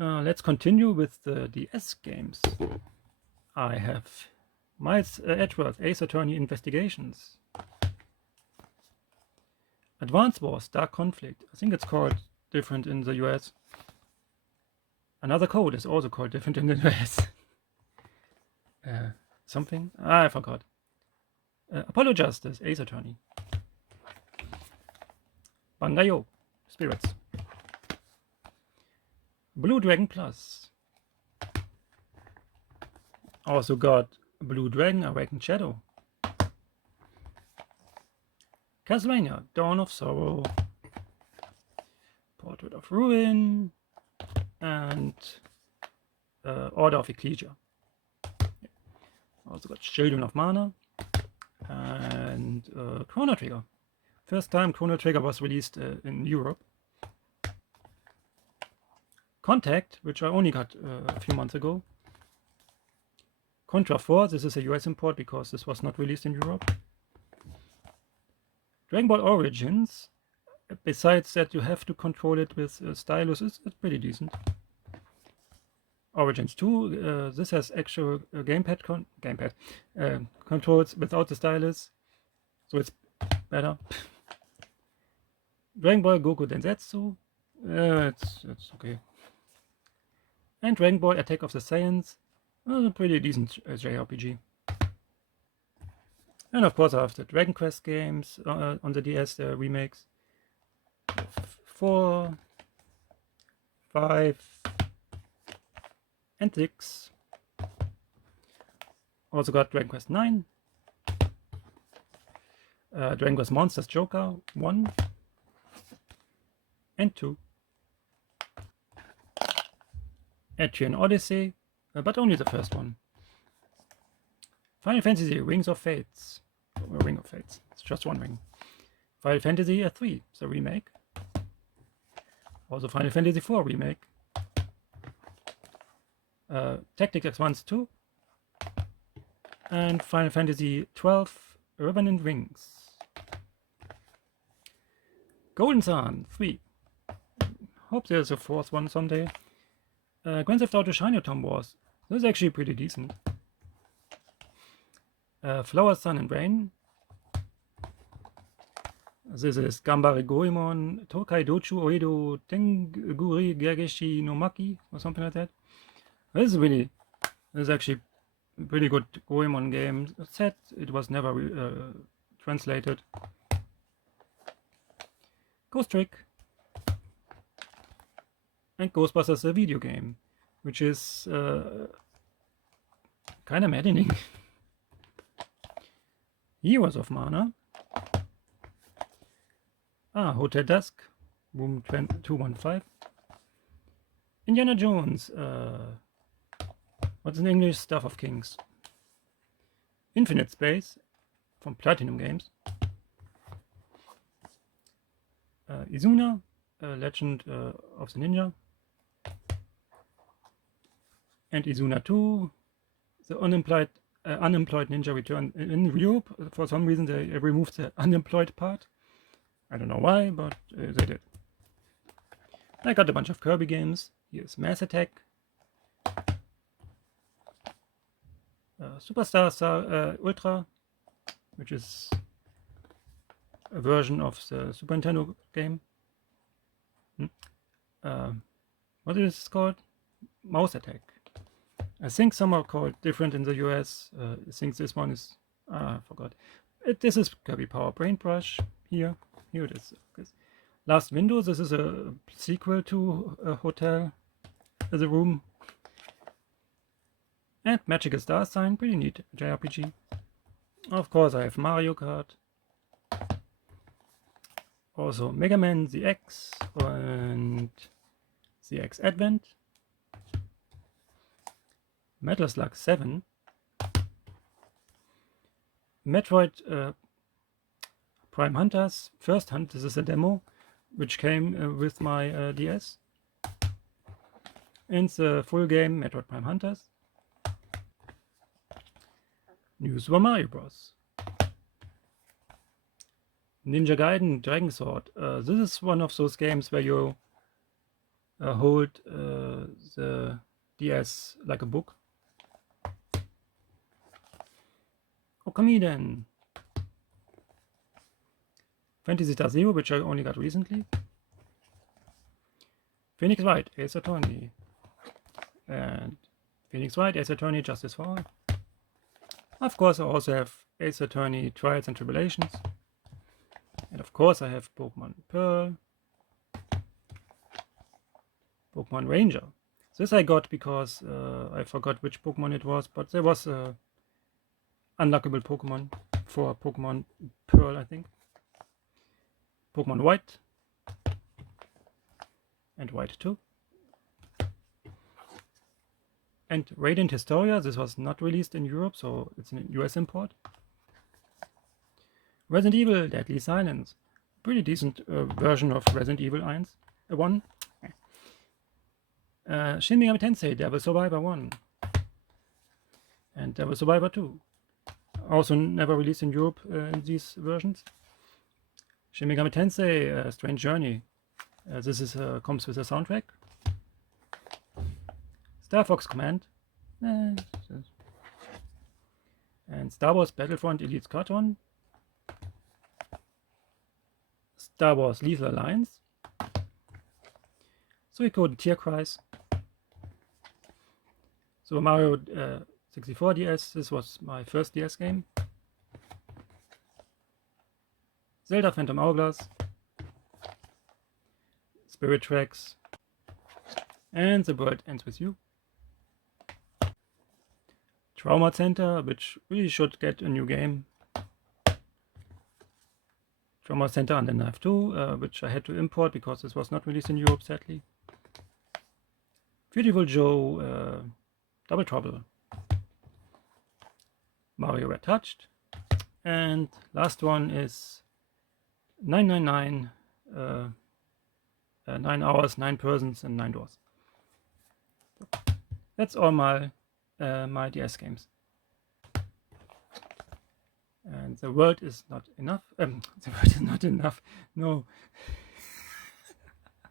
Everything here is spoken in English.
Let's continue with the DS games. I have Miles Edgeworth, Ace Attorney Investigations. Advance Wars, Dark Conflict. I think it's called different in the US. Another Code is also called different in the US. Something? I forgot. Apollo Justice, Ace Attorney. Bangai-O Spirits. Blue Dragon Plus. Also got Blue Dragon, Awakened Shadow. Castlevania, Dawn of Sorrow. Portrait of Ruin. And Order of Ecclesia. Also got Children of Mana. And Chrono Trigger. First time Chrono Trigger was released in Europe. Contact, which I only got a few months ago. Contra 4, this is a US import because this was not released in Europe. Dragon Ball Origins, besides that you have to control it with stylus, it's pretty decent. Origins 2, this has actual gamepad controls without the stylus, so it's better. Dragon Ball Goku Densetsu, it's okay. And Dragon Ball Attack of the Saiyans, a pretty decent JRPG. And of course I have the Dragon Quest games on the DS, the remakes. 4, 5, and 6. Also got Dragon Quest 9. Dragon Quest Monsters Joker 1 and 2. Etrian Odyssey, but only the first one. Final Fantasy Rings of Fates. Ring of Fates, it's just one ring. Final Fantasy 3, the remake. Also Final Fantasy 4 remake. Tactics Advance 2. And Final Fantasy 12, Ribbon and Wings. Golden Sun 3. Hope there's a fourth one someday. Grand Theft Auto Chinatown Wars. This is actually pretty decent. Flower, Sun and Rain. This is Gambare Goemon, Tokai Dochu Oedo Tenguri Gergeshi no Maki, or something like that. This is actually a pretty good Goemon game. Sad it was never translated. Ghost Trick. And Ghostbusters, a video game, which is kind of maddening. Heroes of Mana. Hotel Dusk, Room 215. Indiana Jones, what's in English? Stuff of Kings. Infinite Space, from Platinum Games. Izuna, Legend of the Ninja. And Izuna 2, the unemployed ninja return. In Europe, for some reason they removed the unemployed part. I don't know why, but they did. I got a bunch of Kirby games. Here's Mass Attack. Superstar Ultra, which is a version of the Super Nintendo game. What is this called? Mouse Attack. I think some are called different in the US. I think this one is... I forgot. This is Kirby Power Paintbrush. Here it is. Last Window, this is a sequel to a Hotel as a Room. And Magical Star Sign, pretty neat JRPG. Of course I have Mario Kart. Also Mega Man ZX and ZX Advent. Metal Slug 7. Metroid Prime Hunters First Hunt. This is a demo which came with my DS. And the full game Metroid Prime Hunters. New Super Mario Bros. Ninja Gaiden Dragon Sword. This is one of those games where you hold the DS like a book. Okami then. Fantasy Star Zero, which I only got recently. Phoenix Wright, Ace Attorney. And Phoenix Wright, Ace Attorney, Justice for All. Of course, I also have Ace Attorney, Trials and Tribulations. And of course, I have Pokemon Pearl, Pokemon Ranger. This I got because I forgot which Pokemon it was, but there was a unlockable Pokemon for Pokemon Pearl, I think. Pokemon White and White 2. And Radiant Historia, this was not released in Europe, so it's an US import. Resident Evil Deadly Silence, pretty decent version of Resident Evil 1. Shin Megami Tensei Devil Survivor 1 and Devil Survivor 2, also never released in Europe in these versions. Shin Megami Tensei Strange Journey, this is comes with a soundtrack. Star Fox Command, and Star Wars Battlefront Elite Squadron, Star Wars Lethal Alliance, Suikoden Tear Cries, Super Mario 64 DS, this was my first DS game, Zelda Phantom Hourglass, Spirit Tracks, and The World Ends With You. Trauma Center, which really should get a new game. Trauma Center Under Knife 2, which I had to import because this was not released in Europe, sadly. Beautiful Joe, Double Trouble. Mario Red Touched. And last one is 999, 9 hours, 9 persons, and 9 doors. That's all my my DS games. And the world is not enough. The world is not enough. No.